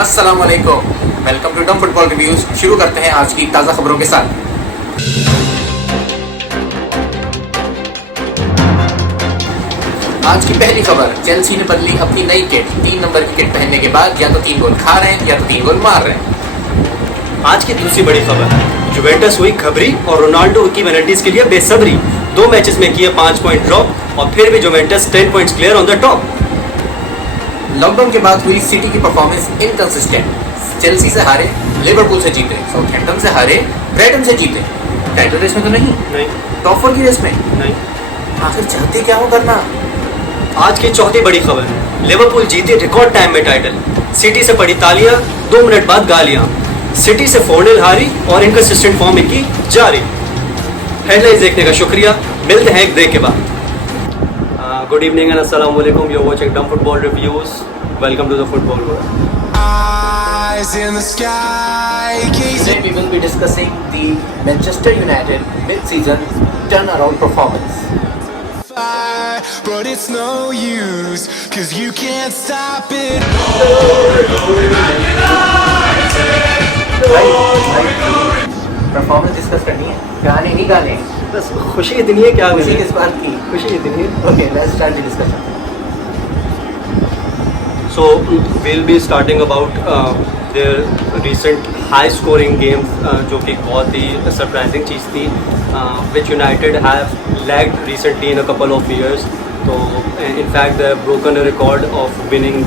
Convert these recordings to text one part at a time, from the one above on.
अस्सलाम वालेकुम, welcome to डम फुटबॉल रिव्यूज। शुरू करते हैं आज की ताज़ा खबरों के साथ। आज की पहली खबर, चेल्सी ने बदली अपनी नई किट। 3 नंबर की किट पहनने के बाद या तो 3 गोल खा रहे हैं या तो 3 गोल मार रहे हैं। आज की दूसरी बड़ी खबर, जुवेंटस हुई खबरी और रोनाल्डो की पेनल्टीज के लिए बेसब्री। 2 मैचेस में किए 5 पॉइंट ड्रॉप और फिर भी Juventus 10 points clear on the top. Lockdown के बाद हुई सिटी की परफॉर्मेंस इनकंसिस्टेंट। चेल्सी से हारे, लिवरपूल से जीते, साउथहैम्पटन से हारे, ब्राइटन से जीते। टाइटल रेस में तो नहीं, टॉप 4 की रेस में नहीं। आखिर चाहते क्या हो करना। आज की चौथी बड़ी खबर, लिवरपूल जीती रिकॉर्ड टाइम में टाइटल। सिटी से पड़ी तालियां, 2 मिनट बाद गालियां। सिटी से 4-0 हारी और इनकंसिस्टेंट फॉर्म इनकी जारी। हेडलाइंस देखने का शुक्रिया, मिलते हैं एक ब्रेक के बाद। गुड इवनिंग एंड अस्सलाम वालेकुम, यू आर वाचिंग डम football reviews. Welcome to the football world. Today we will be discussing the Manchester United mid-season turnaround performance. But it's no use, 'cause you can't stop it. Performance discuss करनी है, गाने नहीं गाने। बस खुशी इतनी है, क्या खुशी किस बात की? खुशी इतनी है। Okay, let's start the discussion. So we'll be starting about their recent high scoring games, जो कि बहुत ही सरप्राइजिंग चीज़ थी, which United have lagged recently in a couple of years. तो in fact they have broken a record of winning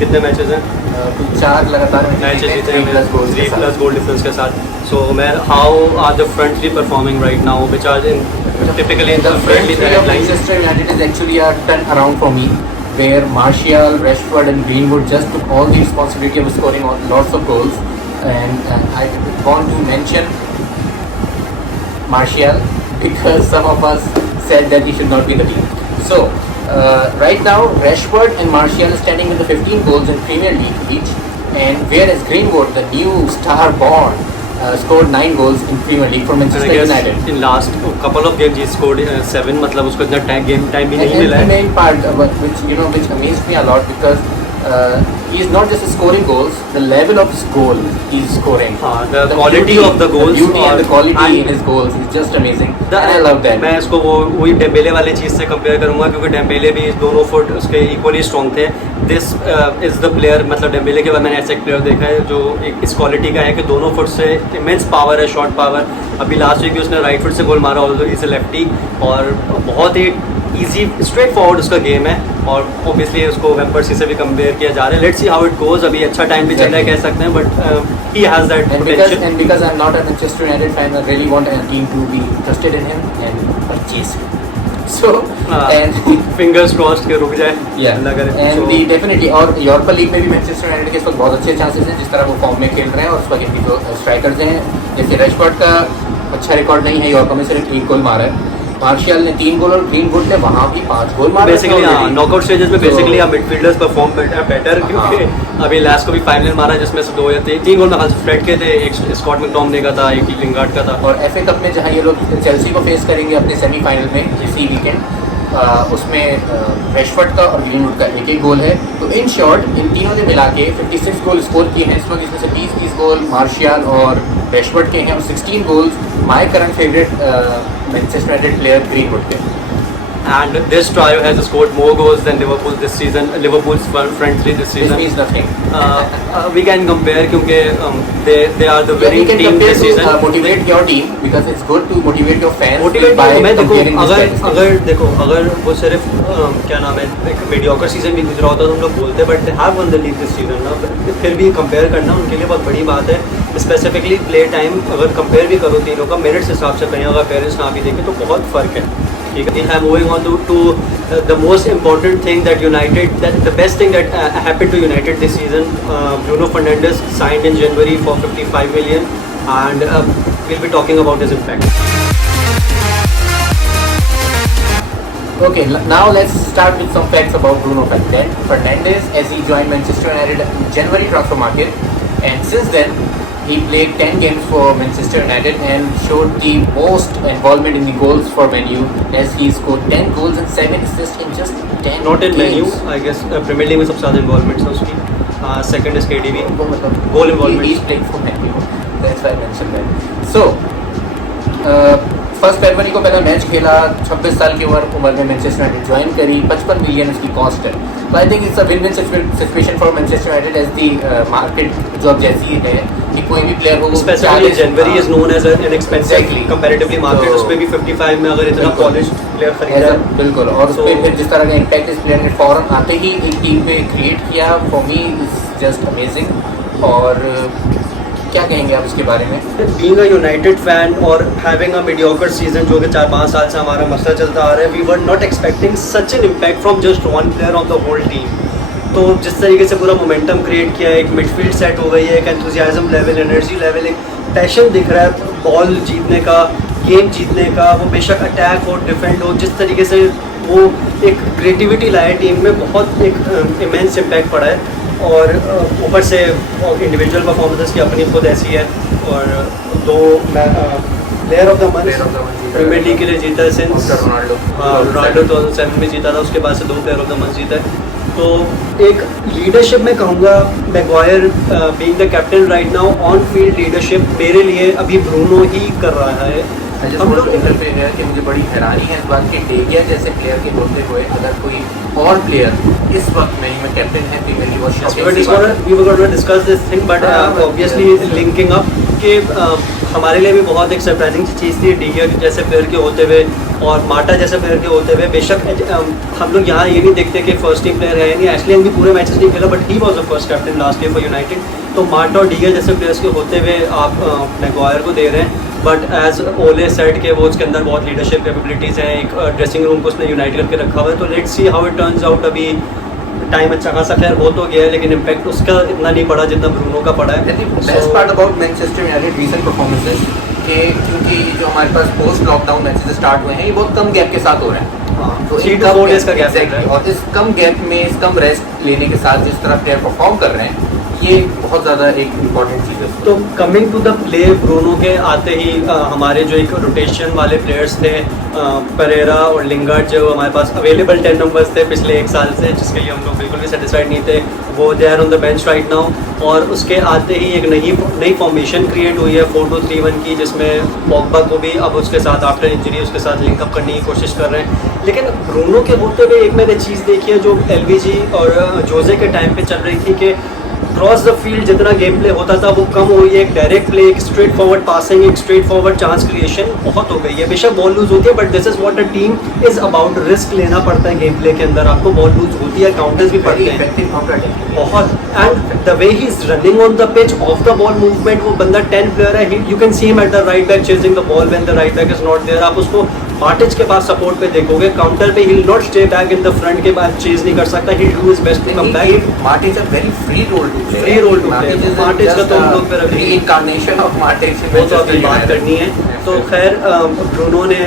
कितने matches हैं? 4 लगातार matches जीते हैं 3+ गोल डिफरेंस के साथ. So how are the front three performing right now, which are typically in the friendly of Manchester United is actually a turnaround for me, where Martial, Rashford and Greenwood just took all the responsibility of scoring lots of goals. And I want to mention Martial because some of us said that he should not be the team. So right now Rashford and Martial are standing with the 15 goals in Premier League each, and whereas Greenwood, the new star born, scored 9 goals in Premier League for Manchester United. In last couple of games he scored 7. मतलब उसको इतना game time भी नहीं मिला है. The main part which amazed me a lot, because he is not just scoring goals, the level of his goal he's scoring. The quality of the goals, the beauty and the quality in his goals is just amazing. And I love that. मैं इसको वही Dembélé वाले चीज़ से compare करूँगा, क्योंकि Dembélé भी दोनों foot उसके इक्वली स्ट्रॉन्ग थे. दिस इज़ द प्लेयर, मतलब डेम्बेले के बाद मैंने ऐसा एक प्लेयर देखा है जो इस क्वालिटी का है कि दोनों फुट से इमेंस पावर है, शॉट पावर. अभी लास्ट वीक भी उसने राइट फुट से गोल मारा, ऑल्दो इज अ लेफ्टी, और बहुत ही ईजी स्ट्रेट फॉरवर्ड उसका गेम है. और ऑब्वियसली उसको वेम्पर्सी से भी कंपेयर किया जा रहा है. Let's see how it goes. अभी अच्छा टाइम भी चल रहा है कह सकते हैं, but he has that potential. And because I'm not a Manchester United fan, I really want a team to be interested in him and purchase him. So and fingers crossed के रुक जाए. And definitely, और Europa league में भी Manchester United के इस वक्त बहुत अच्छे चांसेस हैं, जिस तरह वो फॉर्म में खेल रहे हैं. और उस वक्त इनकी जो स्ट्राइकर्स हैं, जैसे रैशफोर्ड का अच्छा रिकॉर्ड नहीं है, यूरोपा में सिर्फ 1 गोल मारा है. मार्शियल ने 3 गोल और ग्रीनवुड ने वहाँ भी 5 गोल मारे. बेसिकली नॉकआउट स्टेजेस में बेसिकली मिडफील्डर्स परफॉर्म बेटर, क्योंकि अभी लास्ट को भी फाइनल मारा जिसमें से 2 या 3 गोल में फ्रेड के थे, एक स्कॉट मैकटोमिने का था, एक लिंगार्ड का था. और FA कप में जहाँ ये लोग चेल्सी को फेस करेंगे अपने सेमीफाइनल में इसी वीकेंड, उसमें रैशफोर्ड का और ग्रीनवुड का 1-1 गोल है. तो इन शॉर्ट इन तीनों ने मिला के 56 गोल स्कोर किए हैं इस वक्त. इसमें से 20 गोल मार्शियल और रैशफोर्ड के हैं, और 16 goals my current favourite Manchester United player greenwood के. And this trio has scored more goals than Liverpool this season. Liverpool's front three this season. This means nothing. We can compare क्योंकि they are the winning team this season. Motivate your team because it's good to motivate your fans. Motivate मैं देखो अगर वो सिर्फ क्या नाम है एक mediocre season भी गुजरा होता तो हम लोग बोलते, but they have won the league this season ना. फिर भी कंपेयर करना उनके लिए बहुत बड़ी बात है. स्पेसिफिकली प्ले टाइम अगर कंपेयर भी करो तीनों का मेरिट्स हिसाब से कहीं अगर पेरेंट्स ना भी देखें तो बहुत फ़र्क है. ठीक है. I'm moving on to the most important thing that the best thing that happened to United this season. Bruno Fernandes signed in January for 55 million, and we'll be talking about his impact. Okay, now let's start with some facts about Bruno Fernandes, as he joined Manchester United in January transfer market, and since then he played 10 games for Manchester United and showed the most involvement in the goals for Man U, as he scored 10 goals and 7 assists in just 10 Not in Man U, games. I guess Premier League में सबसे ज़्यादा involvement था उसकी. Second is KDB, वो मतलब गोल involvement. he is playing for Man U. That's why I mentioned that. So, 1 फरवरी को पहला match खेला, 26 साल की उम्र में मैनचेस्टर यूनाइटेड ज्वाइन करी, 55 मिलियन उसकी कॉस्ट है। तो I think it's a win win situation for Manchester United as the market जो अब जैसी है कि कोई भी प्लेयर हो, specially January is known as an expensive comparatively market, उसमें भी 55 में अगर इतना पॉलिश्ड प्लेयर खरीदा है बिल्कुल, और उस पे फिर जिस तरह का इम्पैक्ट इस प्लेयर ने फौरन आते ही एक टीम पे क्रिएट किया, for me is just amazing. और क्या कहेंगे आप इसके बारे में? बीइंग अ यूनाइटेड फैन और हैविंग अ मीडियोकर सीजन जो कि 4-5 साल से हमारा मसला चलता आ रहा है, we were not expecting such an impact from just one player on the whole team. तो जिस तरीके से पूरा मोमेंटम क्रिएट किया है, एक मिडफील्ड सेट हो गई है, एक एंथुसियाज्म लेवल, एनर्जी लेवल, एक पैशन दिख रहा है बॉल जीतने का, गेम जीतने का, वो बेशक अटैक हो डिफेंड हो, जिस तरीके से वो एक क्रिएटिविटी लाए टीम में, बहुत एक इमेंस इम्पैक्ट पड़ा है। और ऊपर से इंडिविजुअल परफॉर्मेंसेस की अपनी खुद ऐसी है। और दो player of the month Premier League के लिए जीता है सिंस रोनाल्डो 2007 में जीता था, उसके बाद से 2 प्लेयर ऑफ द मंथ जीता है। तो एक लीडरशिप में कहूँगा, Maguire being the captain right now, on field leadership मेरे लिए अभी ब्रूनो ही कर रहा है। हम लोग निकल पे गया कि मुझे बड़ी हैरानी है इस बात की, डेगिया जैसे प्लेयर के होते हुए अगर कोई और प्लेयर इस वक्त में कैप्टन है प्रीमियर लीग और we were going to discuss this thing, but obviously linking up कि हमारे लिए भी बहुत एक सरप्राइजिंग चीज़ थी डेगिया जैसे प्लेयर के होते हुए और माटा जैसे प्लेयर के होते हुए। बेशक हम लोग यहाँ ये नहीं देखते कि फर्स्ट टीम प्लेयर है, नहीं एशलियन भी पूरे मैचेस नहीं खेला, but he was the first captain last year for United. तो माटा और डेगिया जैसे प्लेयर्स के होते हुए आप मैग्वायर को दे रहे हैं, बट एज ओले सेट के वो उसके अंदर बहुत लीडरशिप कैपेबिलिटीज़ हैं, एक ड्रेसिंग रूम को उसने यूनाइट करके रखा हुआ है। तो let's see how it turns out. अभी टाइम अच्छा खासा खैर हो तो गया है, लेकिन इम्पैक्ट उसका इतना नहीं पड़ा जितना ब्रूनो का पड़ा है। Best part about Manchester United recent performances कि क्योंकि जो हमारे पास पोस्ट लॉकडाउन मैचेस स्टार्ट हुए हैं, ये बहुत कम गैप के साथ हो रहे हैं। तो 3 to 4 डेज का गैप है, और इस कम गैप में, इस कम रेस्ट लेने के साथ जिस तरह प्लेयर परफॉर्म कर रहे हैं, ये बहुत ज़्यादा एक इम्पॉर्टेंट चीज़ है। तो coming to the play, Bruno के आते ही हमारे जो एक रोटेशन वाले प्लेयर्स थे, परेरा और लिंगार्ड, जो हमारे पास अवेलेबल 10 नंबर्स थे पिछले 1 साल से, जिसके लिए हम लोग बिल्कुल भी सेटिस्फाइड नहीं थे, वो they are on the bench right now. और उसके आते ही एक नई फॉर्मेशन क्रिएट हुई है 4-2-3-1 की, जिसमें पोग्बा को भी अब उसके साथ आफ्टर इंजरी उसके साथ लिंकअप करने की कोशिश कर रहे हैं। लेकिन ब्रूनो के होते हुए एक मैंने चीज़ देखी है जो एलवीजी और जोजे के टाइम पे चल रही थी कि क्रॉस द फील्ड जितना गेम प्ले होता था वो कम हुई है। एक डायरेक्ट प्ले, एक स्ट्रेट फॉरवर्ड पासिंग, एक स्ट्रेट फॉरवर्ड चांस क्रिएशन बहुत हो गई है। बेशक बॉल लूज होती है, but this is what a team is about. Risk लेना पड़ता है गेम प्ले के अंदर, आपको बॉल लूज होती है, काउंटर्स भी पड़ते हैं बहुत। And the way he is running on the pitch, of the ball movement, वो बंदा 10 प्लेयर है, you can see him at the right back chasing the ball when the right back is not there. आप उसको मार्टिच के पास support पे देखोगे, counter पे ही will not stay back in the front के बाद चेज नहीं कर सकता, he do his best to come back. Martial a very free role to play, free role to play. Martial का तो हम लोग पे रखेंगे, इनकार्नेशन ऑफ मार्टिच, वो तो अभी बात करनी है। तो खैर ब्रूनो ने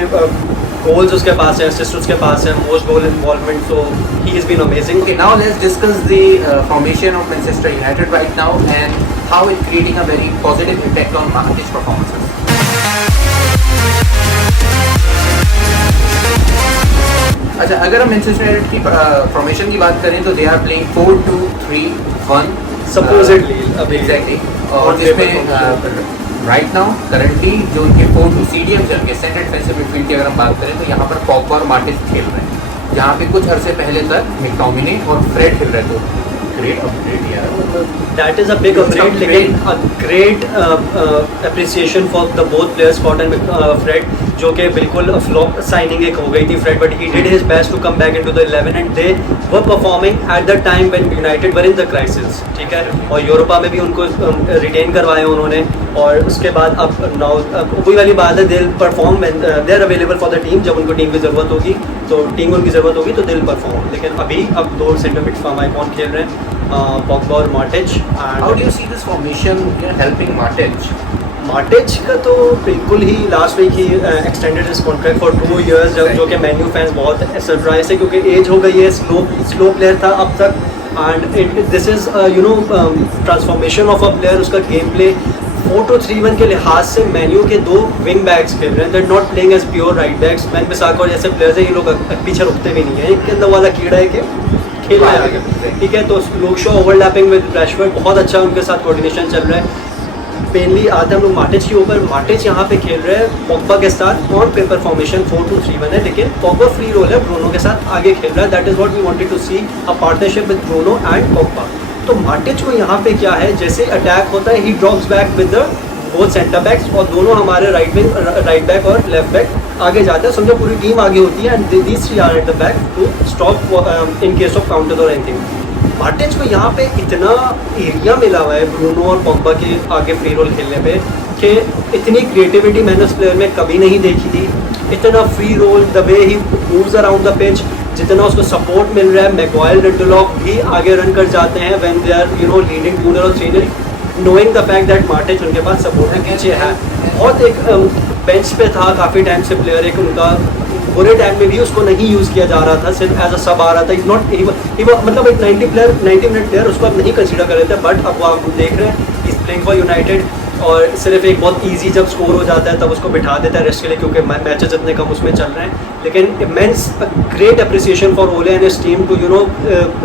गोल्स उसके पास है, असिस्ट उसके पास है, most goal involvement, so he is been amazing. Okay, now let's discuss the formation of Manchester United right now and how it's creating a very positive impact on Matic's performances. अच्छा, अगर हम Manchester United की formation की बात करें तो they are playing 4-2-3-1 supposedly अभी exactly, और जिसमें राइट नाउ करंटली जो उनके 4-2 CDM चल के सेंटर डिफेंसिव मिडफील्ड की अगर हम बात करें तो यहाँ पर पॉग्बा और मार्टिच खेल रहे हैं, जहाँ पे कुछ अरसे पहले तक मिकटोमिने और फ्रेड खेल रहे थे। ग्रेट अपग्रेड यार, that is a big upgrade, लेकिन a great appreciation for the both players Scott and Fred, जो कि बिल्कुल फ्लॉप साइनिंग एक हो गई थी Fred, but he did his best to come back into the 11 and they were performing at the time when United were in the crisis, ठीक है। और यूरोपा में भी उनको रिटेन करवाया उन्होंने, और उसके बाद अब नाउ वही वाली बात है, they will perform when they are available for the team. जब उनको टीम की ज़रूरत होगी तो टीम उनकी ज़रूरत होगी तो दे विल परफॉर्म। लेकिन अभी अब 2 सेंटर मिड फॉर्म आइकॉन खेल रहे हैं, पॉग्बा और Martial. How do you see this formation helping Martial? Martial का तो बिल्कुल ही लास्ट वीक ही extended his contract for 2 years, जो कि मैन्यू फैंस बहुत सरप्राइज है क्योंकि एज हो गई है, स्लो प्लेयर था अब तक, and this is transformation of a player. उसका गेम प्ले 4-2-3-1 के लिहाज से मैन्यू के 2 विंग बैक्स खेल रहे हैं, they not playing as pure right backs. Wan Bissaka जैसे प्लेयर्स हैं, ये लोग पीछे रुकते भी नहीं है। इनके अंदर वाला कीड़ा है कि खेलना है, ठीक है। तो लोग शो ओवरलैपिंग विद रैशफोर्ड, बहुत अच्छा उनके साथ कोऑर्डिनेशन चल रहा है। मेनली आते हैं हम लोग माटिच के ऊपर। माटिच यहाँ पे खेल रहे हैं पॉग्बा के साथ, ऑन पेपर फॉर्मेशन 4-2-3-1 है, लेकिन पॉग्बा फ्री रोल है, ब्रूनो के साथ आगे खेल रहा है। That is what we wanted to see, a partnership with Bruno and Pogba. तो माटिच को यहाँ पे क्या है, जैसे अटैक होता है he drops back with the both centre backs, और दोनों हमारे राइट बैक और लेफ्ट बैक आगे जाते हैं। समझो पूरी टीम आगे होती है, and these three are at the back to stop in case of counter और एनीथिंग। मार्टिच को यहाँ पे इतना एरिया मिला हुआ है ब्रूनो और पॉग्बा के आगे फ्री रोल खेलने पे कि इतनी क्रिएटिविटी मैंने उस प्लेयर में कभी नहीं देखी थी। इतना free role, the way he moves around the pitch, जितना उसको सपोर्ट मिल रहा है। मैगवायर, लिंडेलॉफ भी आगे रन कर जाते हैं व्हेन दे आर लीडिंग 2-0 और 3-0, नोइंग द फैक्ट दैट मार्टिच उनके पास सपोर्ट के पीछे है। बहुत एक बेंच पे था काफ़ी टाइम से प्लेयर, एक उनका बुरे टाइम में भी उसको नहीं यूज़ किया जा रहा था, सिर्फ एज अ सब आ रहा था। इज नॉट मतलब एक 90 मिनट प्लेयर उसको अब नहीं कंसीडर कर रहे थे, बट अब आप देख रहे हैं इज प्लेइंग फॉर यूनाइटेड, और सिर्फ एक बहुत इजी जब स्कोर हो जाता है तब उसको बिठा देता है रेस्ट के लिए, क्योंकि मैचेस इतने कम उसमें चल रहे हैं। लेकिन immense great appreciation for Ole and his team to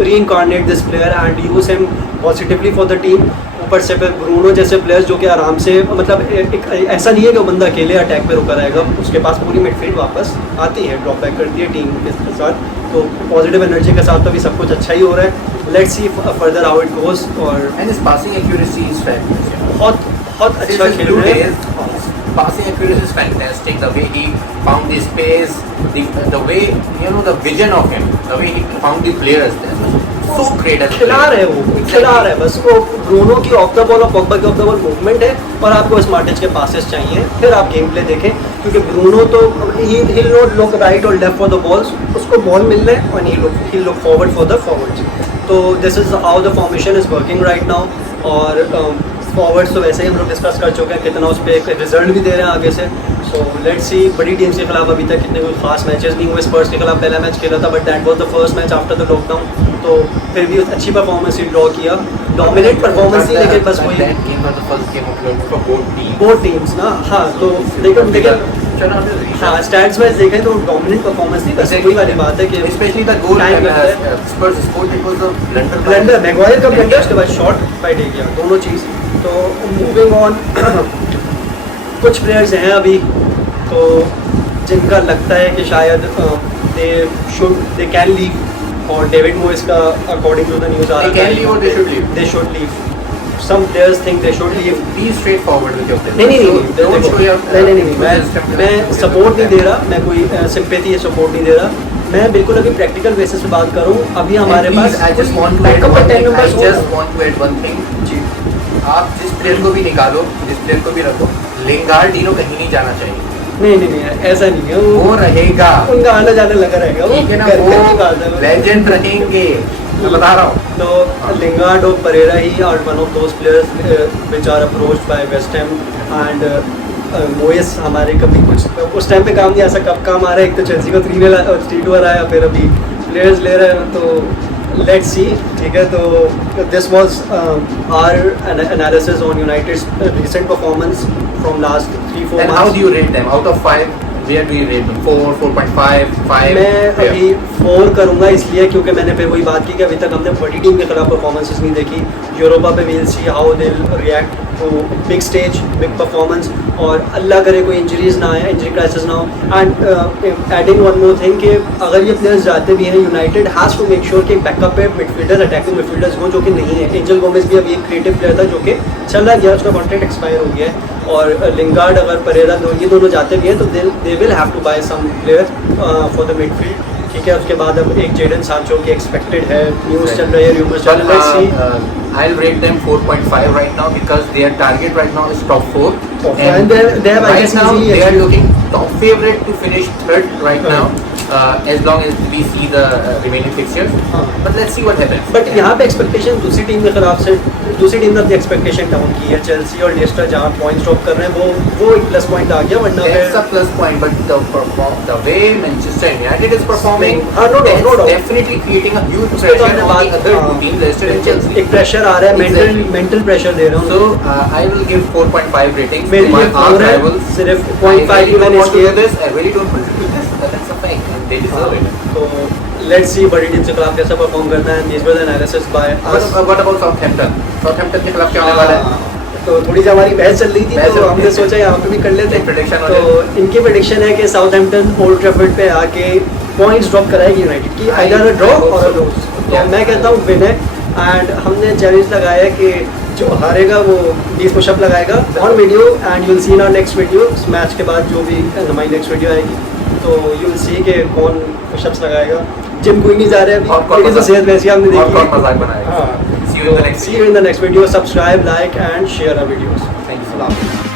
reincarnate this player and use him positively for the team. ऊपर से फिर ब्रूनो जैसे प्लेयर्स जो कि आराम से, मतलब ऐसा नहीं है कि वो बंदा अकेले अटैक पे रुका रहेगा, उसके पास पूरी मिडफील्ड वापस आती है, ड्रॉप बैक करती है टीम के साथ। तो पॉजिटिव एनर्जी के साथ तो भी सब कुछ अच्छा ही हो रहा है। Let's see further how it goes. और and his passing accuracy is fantastic, बहुत अच्छा खेल रहे हैं। Passing accuracy is fantastic. The way he found the space, the way the vision of him, the way he found the players, so great. खिलार है वो, खिलार है बस वो। ब्रूनो की ऑफ द बॉल और पॉग्बा की ऑफ द बॉल मूवमेंट है, और आपको इस मार्टिच के पासेस चाहिए, फिर आप गेम प्ले देखें। क्योंकि ब्रूनो तो ही नॉट लुक राइट और लेफ्ट फॉर द बॉल्स, उसको बॉल मिल रहा है और he look forward for the forwards. तो this is how the formation is working right now. और फॉरवर्ड्स तो वैसे ही हम लोग डिस्कस कर चुके हैं, कितना उस पर एक रिजल्ट भी दे रहे हैं आगे से। So let's see. बड़ी टीम्स के खिलाफ अभी तक कितने कोई खास मैचेस नहीं हुए। स्पर्स के खिलाफ पहला मैच खेला था, but that was the first match after the lockdown. तो फिर भी अच्छी परफॉर्मेंस ही ड्रॉ किया, डोमिनेट परफॉर्मेंस ही, लेकिन बस वही बोथ टीम्स ना। हाँ, तो लेकिन हाँ, स्टैट्स वाइज देखें तो डोमिनेट परफॉर्मेंस थी, बस वही वाली बात है कि specially the goal Spurs scored, it was a blunder, Maguire का ब्लंडर, उसके बाद शॉट बाय डे किया, दोनों चीज़। तो मूविंग ऑन, कुछ प्लेयर्स हैं अभी तो जिनका लगता है कि शायद दे कैन लीव, और डेविड मोइस का अकॉर्डिंग टू द न्यूज़ आ रहा है they should leave. Some players think they should leave. Be straightforward with your players. नहीं, मैं सपोर्ट नहीं दे रहा, मैं कोई सिंपैथी या सपोर्ट नहीं दे रहा, मैं बिल्कुल अभी प्रैक्टिकल बेसिस पे बात करूँ। अभी हमारे पास I just want to add one thing. जी, आप जिस प्लेयर को भी निकालो, जिस प्लेयर को भी रखो, लिंगार्डिनो कहीं नहीं जाना चाहिए। नहीं, ऐसा नहीं है, वो रहेगा, उनका आना जाने लगा रहेगा, वो लेजेंड रहेंगे, मैं बता रहा हूँ। तो लिंगार्ड और Pereira he are one of those players which are approached by West Ham and Moyes. हमारे कभी कुछ उस टाइम पे काम नहीं, ऐसा कब काम आ रहा है, एक तो चेल्सी को 3-2 आया, फिर अभी प्लेयर्स ले रहे हैं, तो लेट्स सी, ठीक है। तो this was our analysis on United's recent performance from last 3-4 months. And how do you rate them out of 5? Where do you rate them? 4, 4.5, 5? मैं अभी 4 करूँगा, इसलिए क्योंकि मैंने फिर वही बात की कि अभी तक हमने बड़ी टीम के खिलाफ परफॉर्मेंसेस नहीं देखी। यूरोपा पे we'll see how they'll react to big stage, big performance, और अल्लाह करे कोई इंजरीज ना आए, इंजरी क्राइसिस ना हो। And adding one more thing कि अगर ये प्लेयर्स जाते भी हैं, United has to make sure कि बैकअप पे मिडफील्डर्स, अटैकिंग मिडफील्डर्स हो, जो कि नहीं है। एंजल गोमेज भी अभी एक क्रिएटिव प्लेयर था जो कि चला गया, उसका कॉन्ट्रैक्ट एक्सपायर हो गया है। और लिंगार्ड अगर परेरा ये दोनों जाते भी हैं तो they will have to buy some player for the midfield, ठीक है। उसके बाद अब एक जेडन सांचो की एक्सपेक्टेड है, न्यूज़ चल रही है, रूमर्स चल रहे हैं। Let's see. I'll rate them 4.5 right now because their target right now is top 4. And they have, right now they are looking top favorite to finish third right now. As long as we see the remaining fixtures, but let's see what happens. But यहाँ पे expectation दूसरी team के खिलाफ से, दूसरी team ने अपनी expectation down की है। चेल्सी और लेस्टर जहाँ पॉइंट्स ड्रॉप कर रहे हैं, वो एक प्लस पॉइंट आ गया, वरना that's a plus point. But the way Manchester United is performing, no doubt, definitely creating a huge pressure on the other two teams, Leicester and Chelsea. एक pressure आ रहा है, मेंटल प्रेशर दे रहा हूँ। So I will give 4.5 ratings मेरे to my लिए arch rivals. सिर्फ I really 0.5 don't want to do this. I really don't want to do this. That's a fact. They deserve it. तो let's see बड़ी team से खिलाफ कैसा perform करता है। This was analysis by us. What about Southampton के खिलाफ क्या होने वाला है? तो थोड़ी सी हमारी बहस चल रही थी तो हमने सोचा यहाँ पे भी कर लेते हैं प्रेडिक्शन। तो इनकी प्रेडिक्शन है कि साउथहैम्पटन ओल्ड ट्रैफर्ड पे आके पॉइंट्स ड्रॉप कराएगी यूनाइटेड की, आइदर अ ड्रॉ और अ लूज। तो मैं कहता हूँ विन है। एंड हमने चैलेंज लगाया है कि जो हारेगा वो 20 पुशअप लगाएगा on video and you will see in our next video. Match के बाद जो भी हमारी नेक्स्ट वीडियो आएगी तो यू विल सी कि कौन पुशअप्स लगाएगा। जिम कोई नहीं जा रहे अभी, लेकिन तो सेहत वैसी हमने देखी है। मजाक बनाएगा। हाँ, see you in the next video. Subscribe, like and share our videos. Thank you so much.